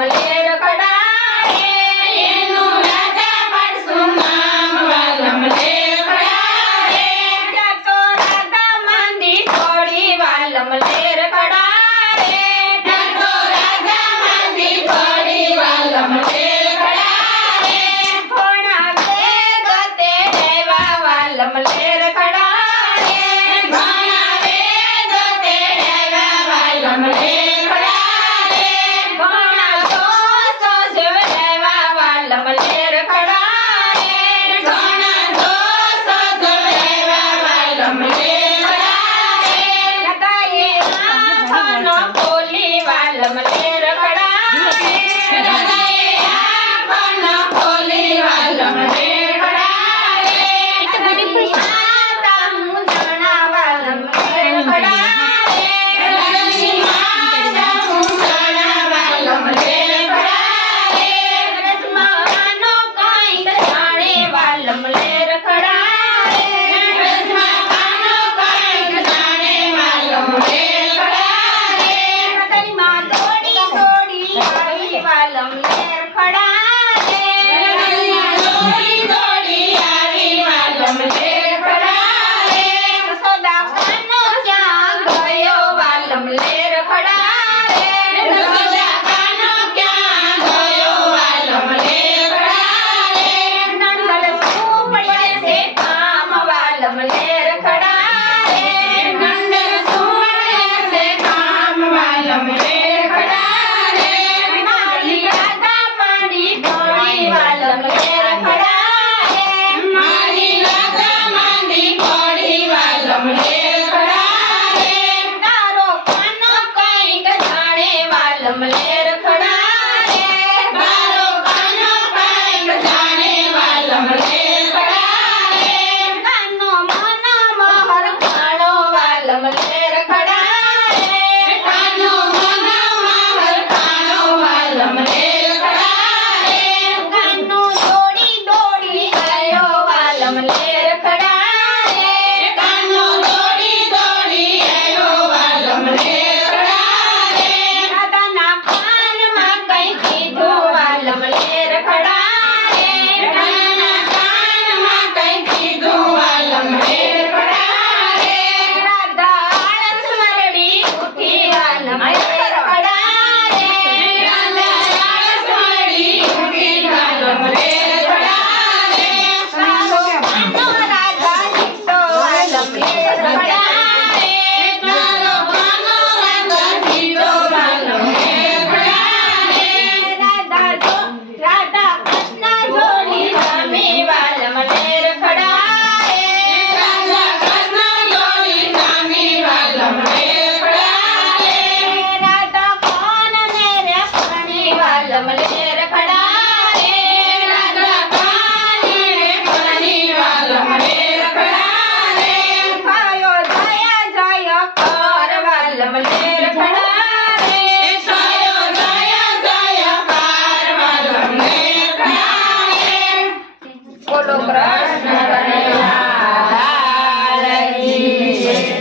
ಕಮಲೇನ kada Amén. Bye. Bye. Bye.